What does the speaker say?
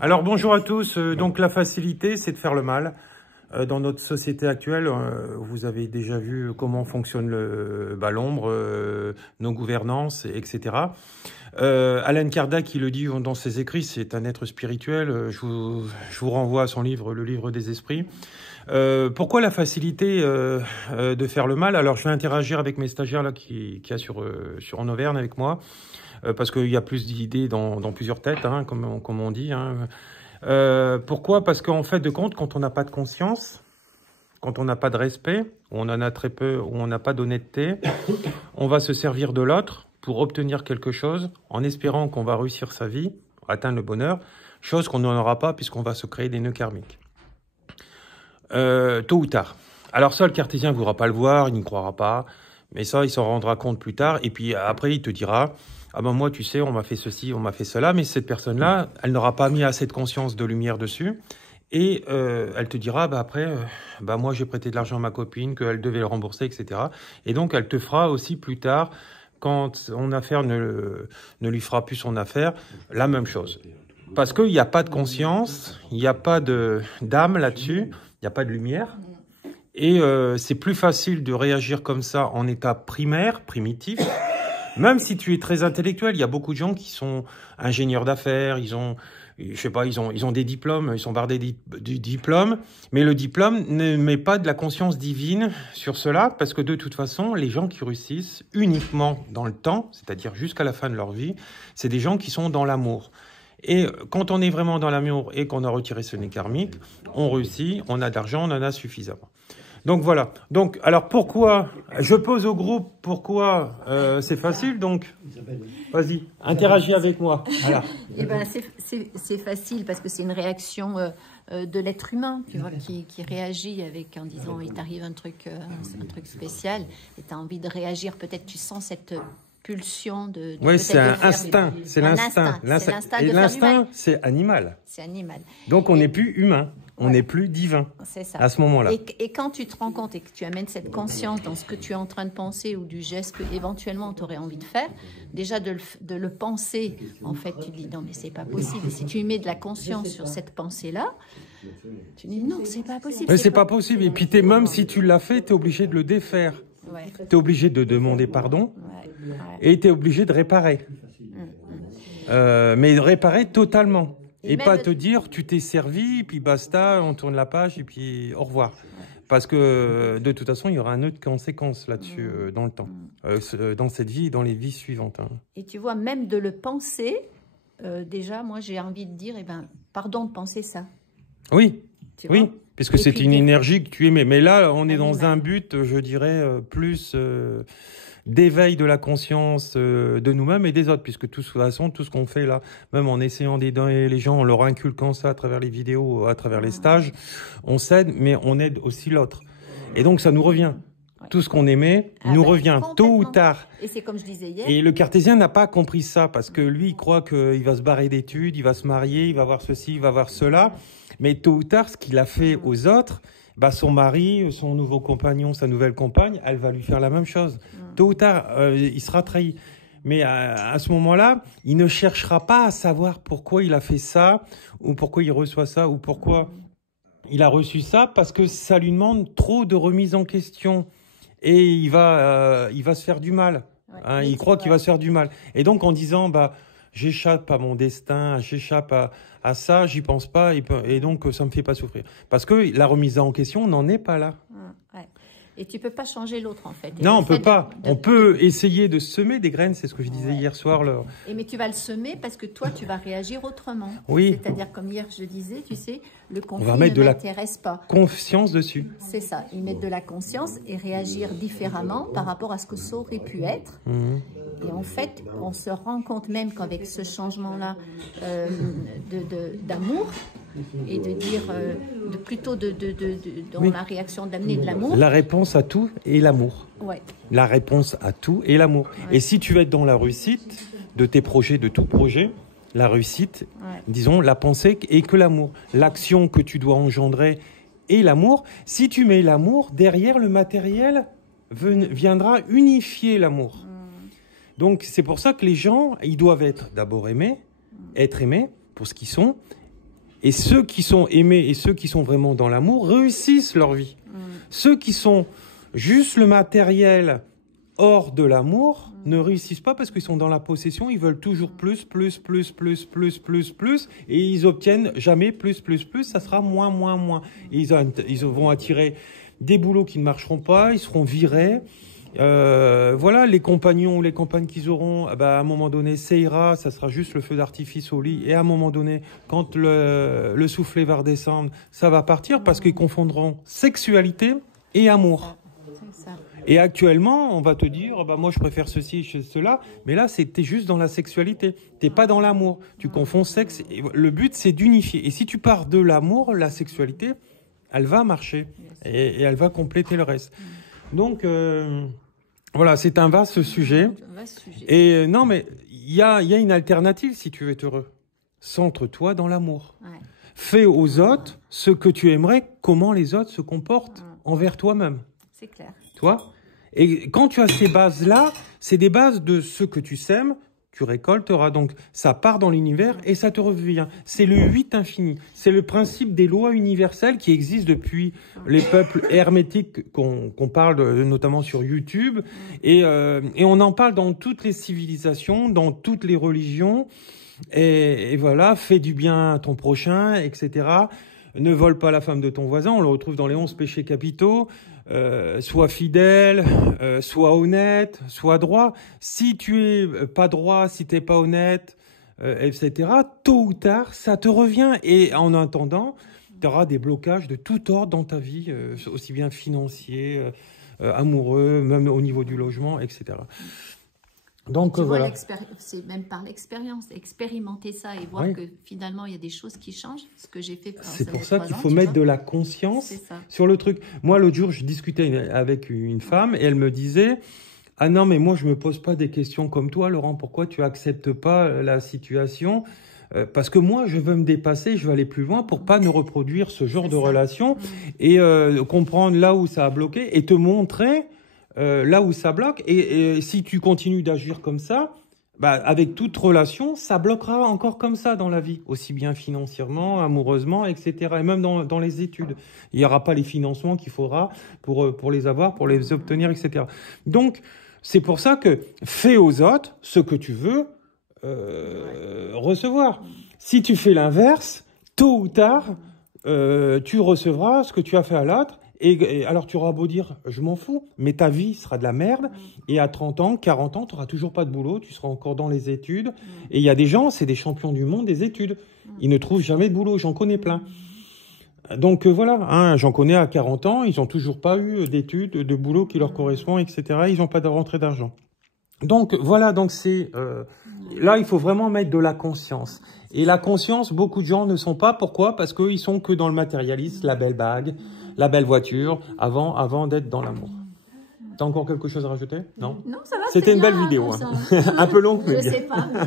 Alors bonjour à tous, donc la facilité c'est de faire le mal. Dans notre société actuelle, vous avez déjà vu comment fonctionne l'ombre, nos gouvernances, etc. Alan Kardec qui le dit dans ses écrits, c'est un être spirituel, je vous renvoie à son livre, le livre des esprits. Pourquoi la facilité de faire le mal? Alors je vais interagir avec mes stagiaires là qui a en Auvergne avec moi. Parce qu'il y a plus d'idées dans plusieurs têtes, hein, comme on dit. Hein. Pourquoi? Parce qu'en fait de compte, quand on n'a pas de conscience, quand on n'a pas de respect, ou on en a très peu, ou on n'a pas d'honnêteté, on va se servir de l'autre pour obtenir quelque chose, en espérant qu'on va réussir sa vie, atteindre le bonheur, chose qu'on n'en aura pas puisqu'on va se créer des nœuds karmiques. Tôt ou tard. Alors ça, le cartésien ne voudra pas le voir, il n'y croira pas, mais ça, il s'en rendra compte plus tard, et puis après, il te dira... Ah ben moi, tu sais, on m'a fait ceci, on m'a fait cela, mais cette personne-là, elle n'aura pas mis assez de conscience, de lumière dessus, et elle te dira, bah après, moi j'ai prêté de l'argent à ma copine, qu'elle devait le rembourser, etc. Et donc elle te fera aussi plus tard, quand son affaire ne lui fera plus son affaire, la même chose. Parce qu'il n'y a pas de conscience, il n'y a pas d'âme là-dessus, il n'y a pas de lumière, et c'est plus facile de réagir comme ça en état primaire, primitif. Même si tu es très intellectuel, il y a beaucoup de gens qui sont ingénieurs d'affaires, ils ont des diplômes, ils sont bardés du diplôme, mais le diplôme ne met pas de la conscience divine sur cela, parce que de toute façon, les gens qui réussissent uniquement dans le temps, c'est-à-dire jusqu'à la fin de leur vie, c'est des gens qui sont dans l'amour. Et quand on est vraiment dans l'amour et qu'on a retiré ce nez karmique, on réussit, on a d'argent, on en a suffisamment. Donc voilà. Donc alors pourquoi je pose au groupe pourquoi c'est facile, donc vas-y, interagis avec moi. Voilà. Eh ben c'est facile parce que c'est une réaction de l'être humain, tu vois, qui réagit en disant il t'arrive un truc spécial et tu as envie de réagir, peut-être tu sens cette pulsion oui, c'est un instinct, c'est l'instinct. Et l'instinct, c'est animal. C'est animal. Donc on n'est plus humain. On n'est plus divin à ce moment-là. Et quand tu te rends compte et que tu amènes cette conscience dans ce que tu es en train de penser ou du geste que éventuellement tu aurais envie de faire, déjà de le penser, en fait, tu te dis non mais c'est pas possible. Et si tu mets de la conscience sur cette pensée-là, tu dis non, c'est pas possible. Mais c'est pas possible. Et puis même si tu l'as fait, tu es obligé de le défaire. Ouais. Tu es obligé de demander pardon et tu es obligé de réparer. Mais réparer totalement. Et pas te dire, tu t'es servi, puis basta, on tourne la page, et puis au revoir. Parce que de toute façon, il y aura un autre conséquence là-dessus dans le temps, dans cette vie et dans les vies suivantes. Hein. Et tu vois, même de le penser, déjà, moi j'ai envie de dire, pardon de penser ça. Oui, oui, puisque c'est une énergie que tu aimais. Mais là, on est dans un but, je dirais, plus... d'éveil de la conscience de nous-mêmes et des autres, puisque de toute façon, tout ce qu'on fait là, même en essayant d'aider les gens, en leur inculquant ça à travers les vidéos, à travers les stages, on s'aide, mais on aide aussi l'autre. Et donc, ça nous revient. Tout ce qu'on aimait nous revient, tôt ou tard. Et c'est comme je disais hier. Et le cartésien n'a pas compris ça, parce que lui, il croit qu'il va se barrer d'études, il va se marier, il va voir ceci, il va voir cela. Mais tôt ou tard, ce qu'il a fait aux autres, son mari, son nouveau compagnon, sa nouvelle compagne, elle va lui faire la même chose. Tôt ou tard, il sera trahi. Mais à ce moment-là, il ne cherchera pas à savoir pourquoi il a fait ça, ou pourquoi il reçoit ça, ou pourquoi il a reçu ça, parce que ça lui demande trop de remise en question. Et il va se faire du mal. Hein, il croit qu'il va se faire du mal. Et donc, en disant, j'échappe à mon destin, j'échappe à ça, j'y pense pas, et donc ça me fait pas souffrir. Parce que la remise en question n'en est pas là. Et tu peux pas changer l'autre, en fait. Non, on peut pas. On peut essayer de semer des graines, c'est ce que je disais hier soir. Mais tu vas le semer parce que toi, tu vas réagir autrement. Oui. C'est-à-dire, comme hier, je disais, tu sais, le conflit ne m'intéresse pas. Conscience dessus. C'est ça. Ils mettent de la conscience et réagir différemment par rapport à ce que ça aurait pu être. Et en fait, on se rend compte même qu'avec ce changement-là d'amour, et de dire, dans la réaction d'amener de l'amour. La réponse à tout est l'amour. Ouais. La réponse à tout est l'amour. Ouais. Et si tu veux être dans la réussite de tes projets, de tout projet, la réussite, disons, la pensée est que l'amour. L'action que tu dois engendrer est l'amour. Si tu mets l'amour, derrière le matériel viendra unifier l'amour. Donc c'est pour ça que les gens, ils doivent être d'abord aimés, être aimés pour ce qu'ils sont, Et ceux qui sont aimés et ceux qui sont vraiment dans l'amour réussissent leur vie. Ceux qui sont juste le matériel hors de l'amour ne réussissent pas parce qu'ils sont dans la possession, ils veulent toujours plus, et ils obtiennent jamais plus, ça sera moins. Et ils vont attirer des boulots qui ne marcheront pas, ils seront virés. Voilà, les compagnons ou les compagnes qu'ils auront, à un moment donné, ça ira, ça sera juste le feu d'artifice au lit. Et à un moment donné, quand le soufflet va redescendre, ça va partir parce qu'ils confondront sexualité et amour. Et actuellement, on va te dire, moi je préfère ceci et cela, mais là, t'es juste dans la sexualité, t'es pas dans l'amour. Tu confonds sexe. Et le but, c'est d'unifier. Et si tu pars de l'amour, la sexualité, elle va marcher et elle va compléter le reste. Donc, voilà, c'est un vaste sujet. Et non, mais il y a une alternative si tu veux être heureux. Centre-toi dans l'amour. Ouais. Fais aux autres ce que tu aimerais, comment les autres se comportent envers toi-même. C'est clair. Toi. Et quand tu as ces bases-là, c'est des bases de ce que tu sèmes, tu récolteras. Donc, ça part dans l'univers et ça te revient. C'est le 8 infini. C'est le principe des lois universelles qui existent depuis les peuples hermétiques qu'on parle notamment sur YouTube. Et on en parle dans toutes les civilisations, dans toutes les religions. Et voilà, fais du bien à ton prochain, etc. Ne vole pas la femme de ton voisin. On le retrouve dans les 11 péchés capitaux. Sois fidèle, sois honnête, sois droit. Si tu es pas droit, si t'es pas honnête, etc., tôt ou tard, ça te revient. Et en attendant, tu auras des blocages de tout ordre dans ta vie, aussi bien financier, amoureux, même au niveau du logement, etc. Donc voilà. C'est même par l'expérience, expérimenter ça et voir que finalement il y a des choses qui changent. Ce que j'ai fait. C'est pour ça qu'il faut mettre de la conscience sur le truc. Moi, l'autre jour, je discutais avec une femme et elle me disait « Ah non, mais moi, je me pose pas des questions comme toi, Laurent. Pourquoi tu acceptes pas la situation ? Parce que moi, je veux me dépasser, je veux aller plus loin pour pas ne reproduire ce genre de relation et comprendre là où ça a bloqué et te montrer... là où ça bloque, et si tu continues d'agir comme ça, avec toute relation, ça bloquera encore comme ça dans la vie, aussi bien financièrement, amoureusement, etc. Et même dans les études. Il n'y aura pas les financements qu'il faudra pour les avoir, pour les obtenir, etc. Donc, c'est pour ça que fais aux autres ce que tu veux recevoir. Si tu fais l'inverse, tôt ou tard, tu recevras ce que tu as fait à l'autre. Et alors, tu auras beau dire, je m'en fous, mais ta vie sera de la merde. Et à 30 ans, 40 ans, tu n'auras toujours pas de boulot, tu seras encore dans les études. Et il y a des gens, c'est des champions du monde des études. Ils ne trouvent jamais de boulot, j'en connais plein. Donc voilà, j'en connais à 40 ans, ils n'ont toujours pas eu d'études, de boulot qui leur correspond, etc. Ils n'ont pas de rentrée d'argent. Donc voilà, donc c'est là, il faut vraiment mettre de la conscience. Et la conscience, beaucoup de gens ne sont pas. Pourquoi? Parce qu'ils sont que dans le matérialisme, la belle bague, la belle voiture, avant d'être dans l'amour. T'as encore quelque chose à rajouter? Non? Non, ça va. C'était une belle vidéo. Un peu longue, mais je sais pas, mais